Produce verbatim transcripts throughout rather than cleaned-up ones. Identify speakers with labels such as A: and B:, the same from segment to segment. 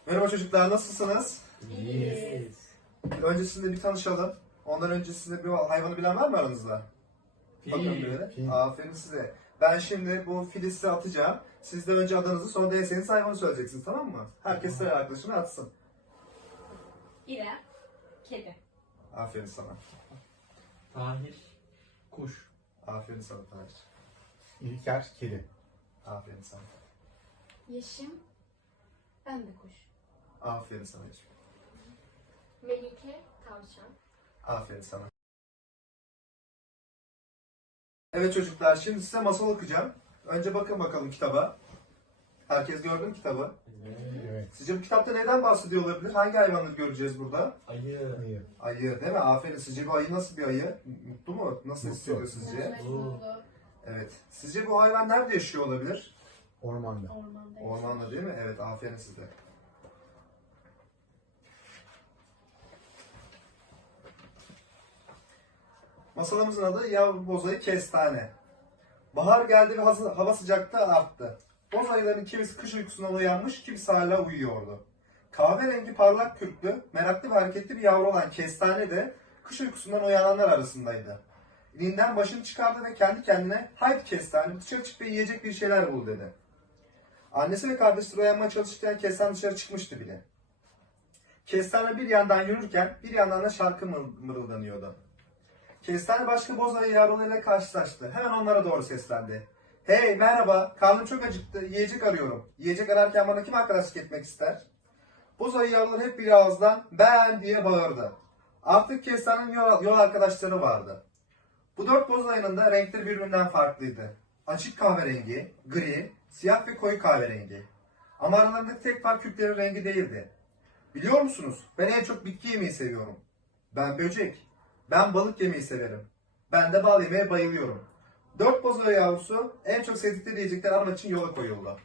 A: Merhaba çocuklar, nasılsınız?
B: İyiyiz.
A: Öncesinde bir tanışalım. Ondan öncesinde bir hayvanı bilen var mı aranızda? Bakın
B: Fil.
A: böyle.
C: Fil.
A: Aferin size. Ben şimdi bu fili size atacağım. Siz de önce adınızı sonra değilseniz hayvanı söyleyeceksiniz, tamam mı? Herkes sıraya arkadaşını atsın.
D: İrem, kedi.
A: Aferin sana.
B: Tahir. Kuş.
A: Aferin sana Tahir.
C: İlker kedi.
A: Aferin sana.
D: Yeşim, ben de kuş.
A: Aferin sana Yeşim.
D: Melike, tavşan.
A: Aferin sana. Evet çocuklar, şimdi size masal okuyacağım. Önce bakın bakalım kitaba. Herkes gördü mü kitabı?
C: Evet.
A: Sizce bu kitapta neden bahsediyor olabilir? Hangi hayvanları göreceğiz burada?
B: Ayı.
C: Ayı.
A: Ayı değil mi? Aferin. Sizce bu ayı nasıl bir ayı? Mutlu mu? Nasıl
C: Mutlu.
A: hissediyor sizce?
D: Mutlu.
A: Evet. Sizce bu hayvan nerede yaşıyor olabilir?
C: Ormanda.
D: Ormanda.
A: Ormanda değil mi? Evet. Aferin size. Masalımızın adı Yavru Bozayı Kestane. Bahar geldi ve hazı- hava sıcaklığı arttı. Boz ayıların kimisi kış uykusundan uyanmış, kimisi hala uyuyordu. Kahverengi parlak kürklü, meraklı ve hareketli bir yavru olan Kestane de kış uykusundan uyananlar arasındaydı. Elinden başını çıkardı ve kendi kendine "Haydi Kestane, dışarı çık ve yiyecek bir şeyler bul" dedi. Annesi ve kardeşleri uyanmaya çalışırken Kestane dışarı çıkmıştı bile. Kestane bir yandan yürürken bir yandan da şarkı mır- mırıldanıyordu. Kestane başka boz ayı yavrularıyla karşılaştı. Hemen onlara doğru seslendi. "Hey, merhaba, karnım çok acıktı, yiyecek arıyorum. Yiyecek ararken bana kim arkadaşlık etmek ister?" Boz ayı yavruları hep bir ağızdan "ben" diye bağırdı. Artık Kestane'nin yol, yol arkadaşları vardı. Bu dört boz ayının da renkleri birbirinden farklıydı. Açık kahverengi, gri, siyah ve koyu kahverengi. Ama aralarındaki tek fark kürklerin rengi değildi. "Biliyor musunuz? Ben en çok bitki yemeyi seviyorum. Ben böcek. Ben balık yemeyi severim. Ben de bal yemeye bayılıyorum." Dört boz ayı yavrusu en çok sevdikleri yiyecekleri aramak için yola koyuldu.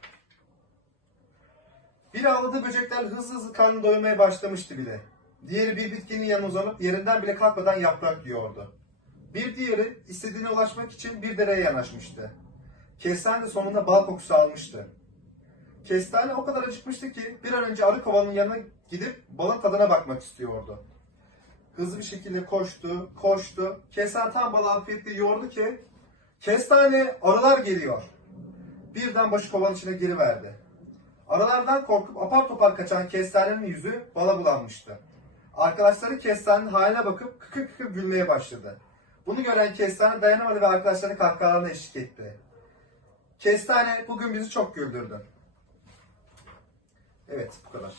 A: Bir avladığı böcekler hızlı hızlı karnını doyurmaya başlamıştı bile. Diğeri bir bitkinin yanına uzanıp yerinden bile kalkmadan yaprak yiyordu. Bir diğeri istediğine ulaşmak için bir dereye yanaşmıştı. Kestane de sonunda bal kokusu almıştı. Kestane o kadar acıkmıştı ki bir an önce arı kovanın yanına gidip balın tadına bakmak istiyordu. Hızlı bir şekilde koştu, koştu. Kestane tam balı afiyetle yiyordu ki "Kestane, arılar geliyor." Birden başı kovanın içine giriverdi. Arılardan korkup apar topar kaçan Kestane'nin yüzü bala bulanmıştı. Arkadaşları Kestane'nin haline bakıp kıkır kıkır gülmeye başladı. Bunu gören Kestane dayanamadı ve arkadaşlarına kahkahalarına eşlik etti. "Kestane, bugün bizi çok güldürdün." Evet, bu kadar.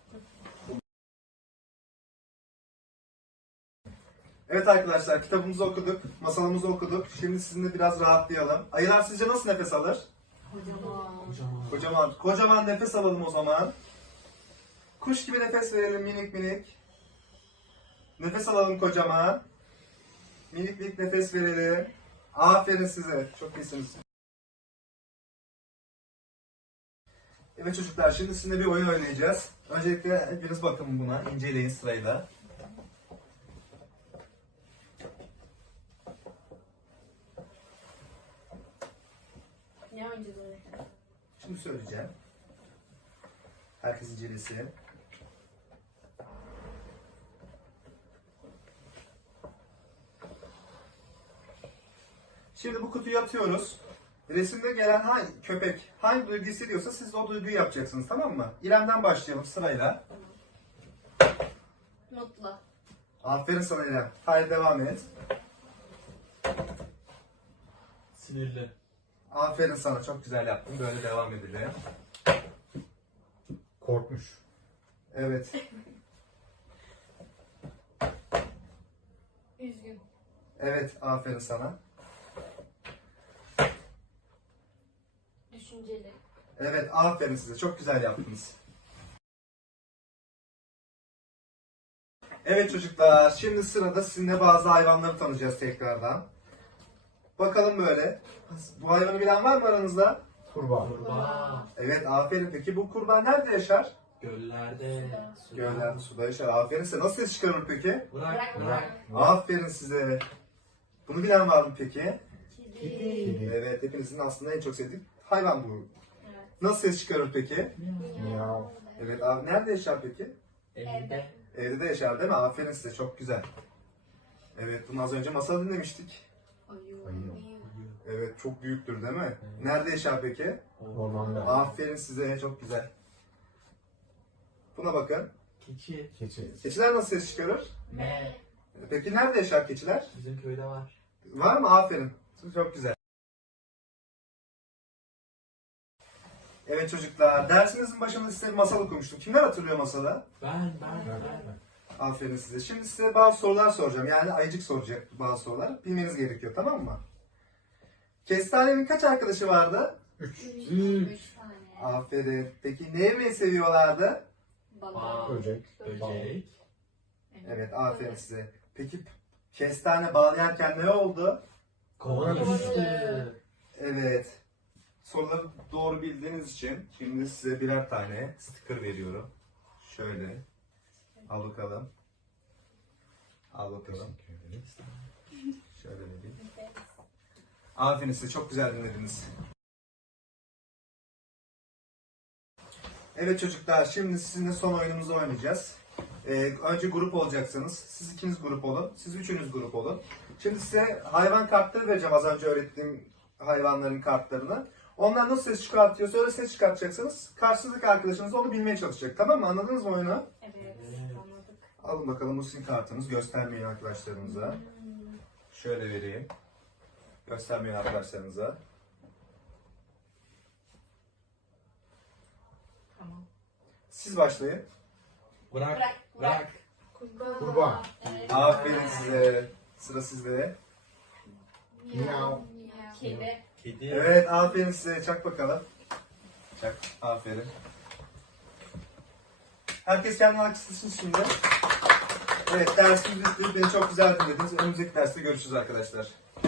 A: Evet arkadaşlar, kitabımızı okuduk, masalımızı okuduk. Şimdi sizinle biraz rahatlayalım. Ayılar sizce nasıl nefes alır?
D: Kocaman.
B: Kocaman.
A: Kocaman, kocaman nefes alalım o zaman. Kuş gibi nefes verelim minik minik. Nefes alalım kocaman. Minik minik nefes verelim. Aferin size, çok iyisiniz. Evet çocuklar, şimdi sizinle bir oyun oynayacağız. Öncelikle hepiniz bakın buna, inceleyin sırayla.
D: Ne oynayacağız öğretmenim?
A: Şimdi söyleyeceğim. Herkes incelesin. Şimdi bu kutuyu atıyoruz. Resimde gelen hangi köpek hangi duygu hissediyorsa siz de o duyguyu yapacaksınız, tamam mı? İrem'den başlayalım sırayla.
D: Mutlu.
A: Aferin sana İrem. Haydi devam et.
B: Sinirli.
A: Aferin sana, çok güzel yaptın. Böyle devam edelim.
C: Korkmuş.
A: Evet.
D: Üzgün.
A: Evet, aferin sana.
D: Düşünceli.
A: Evet, aferin size. Çok güzel yaptınız. Evet çocuklar, şimdi sırada sizinle bazı hayvanları tanıyacağız tekrardan. Bakalım böyle. Bu hayvanı bilen var mı aranızda?
C: Kurbağa.
B: Kurbağa.
A: Evet, aferin. Peki bu kurbağa nerede yaşar?
B: Göllerde. suda.
A: Göllerde, suda yaşar. Aferin size. Nasıl ses çıkarır peki?
B: Bırak bırak.
A: Aferin size. Bunu bilen var mı peki?
D: Kedi.
C: Kedi.
A: Evet, hepinizin aslında en çok sevdiği hayvan bu.
D: Evet.
A: Nasıl ses çıkarır peki?
C: Miyav.
A: Evet abi nerede yaşar peki?
B: Evde.
A: Evde de yaşar değil mi? Aferin size çok güzel. Evet bunu az önce masal dinlemiştik.
D: Ayı.
C: Ayı.
A: Evet çok büyüktür değil mi?
B: Evet.
A: Nerede yaşar peki?
C: Ormanda.
A: Aferin size çok güzel. Buna bakın.
B: Keçi.
C: Keçi.
A: Keçiler nasıl ses çıkarır?
B: Me.
A: Peki nerede yaşar keçiler?
B: Bizim köyde var.
A: Var mı? Aferin. Çok güzel. Evet çocuklar, dersimizin başında size bir masal okumuştum. Kimler hatırlıyor masalı?
B: Ben, ben,
C: Evet.
B: ben.
A: Aferin size. Şimdi size bazı sorular soracağım. Yani ayıcık soracak bazı sorular. Bilmeniz gerekiyor, tamam mı? Kestanenin kaç arkadaşı vardı?
C: Üç.
D: Üç.
B: Üç.
D: Üç tane.
A: Aferin. Peki ne yemeyi seviyorlardı?
D: Balık.
C: Böcek.
B: Böcek.
A: Evet, aferin size. Peki kestane bağlayanken ne oldu?
B: Kovana
D: Doğru.
B: düştü.
A: Evet. Soruları doğru bildiğiniz için şimdi size birer tane sticker veriyorum. Şöyle. Al bakalım. Al bakalım.
C: Teşekkür ederiz.
A: Şöyle vereyim.
D: Evet.
A: Aferin size. Çok güzel dinlediniz. Evet çocuklar. Şimdi sizinle son oyunumuzu oynayacağız. Ee, önce grup olacaksınız. Siz ikiniz grup olun. Siz üçünüz grup olun. Şimdi size hayvan kartları vereceğim. Az önce öğrettiğim hayvanların kartlarını. Onlar nasıl ses çıkartıyorsa öyle ses çıkartacaksınız. Karşınızdaki arkadaşınız onu bilmeye çalışacak. Tamam mı? Anladınız mı oyunu?
D: Evet.
B: Evet.
D: Anladık.
A: Alın bakalım bu sizin kartınız. Göstermeyin arkadaşlarınıza. Şöyle vereyim. Göstermeyin arkadaşlarınıza.
D: Tamam.
A: Siz başlayın.
B: Bırak.
D: Bırak,
B: Bırak.
D: Kurbağa.
C: Kurbağa.
D: Evet.
A: Aferin size. Sıra sizde.
C: Miau.
D: Kedi.
B: Kedi.
A: Evet aferin size. Çak bakalım. Çak. Aferin. Herkes kendini alkışlasın şimdi. Evet dersimiz bitti. Beni çok güzel dinlediniz. Önümüzdeki derste görüşürüz arkadaşlar.